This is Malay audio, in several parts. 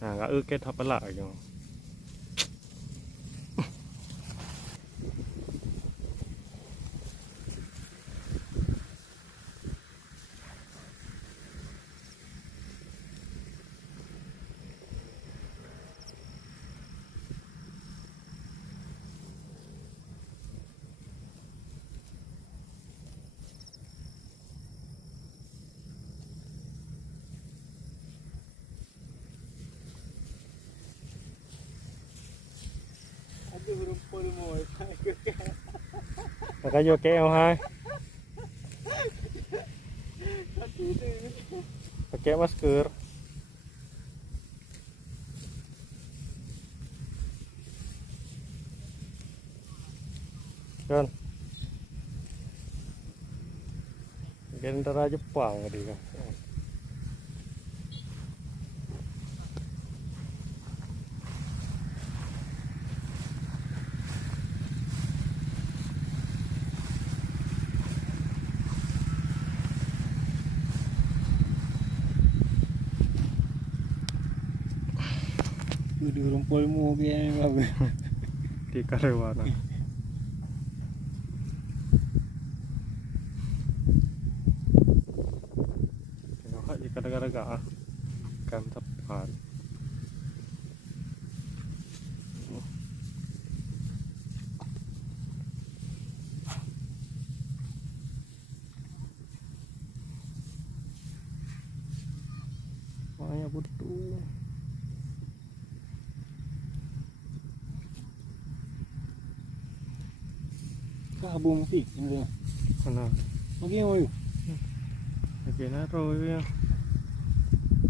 Nggak uket apa lah gitu. Cái vô keo hai pakai masker kan gendera Jepang tadi kan. Di rumpul mu biar bagus. Di Karewana. Kenapa jika gara-gara kan tepat. Makanya butuh. Kabung sih ini. Mana? Bagaimana? Oke, nah rồi ya.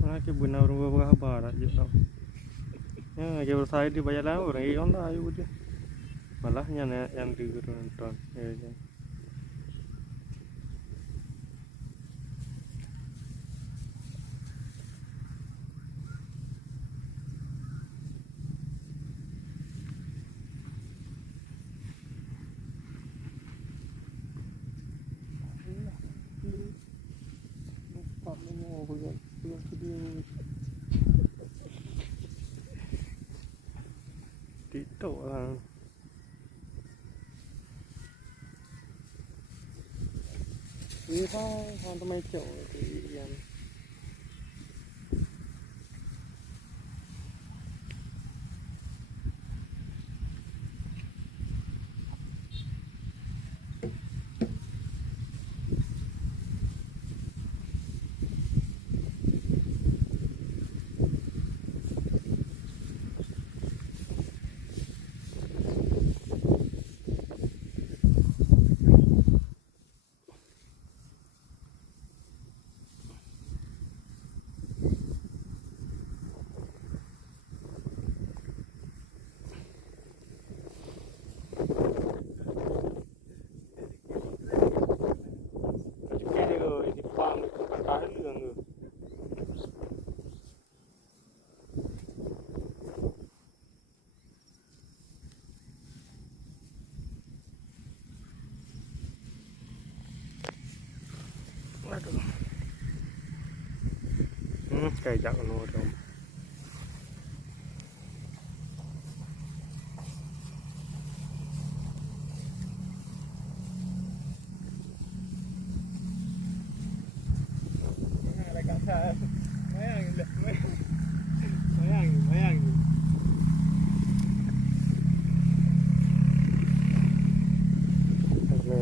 Mana ke benar beberapa kabar aja tau. Ya, ke saya dibayar lah orang ion lah ayo dia. Malahnya yang di nonton. Ya. Tito lah. Ini kan teman cowok yang kayak jangan dong. Bayang.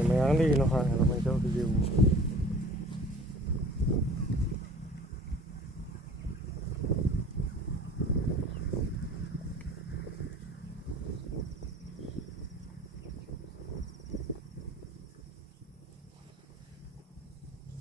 Mấy ăn đi nó phải là mấy chỗ cái gì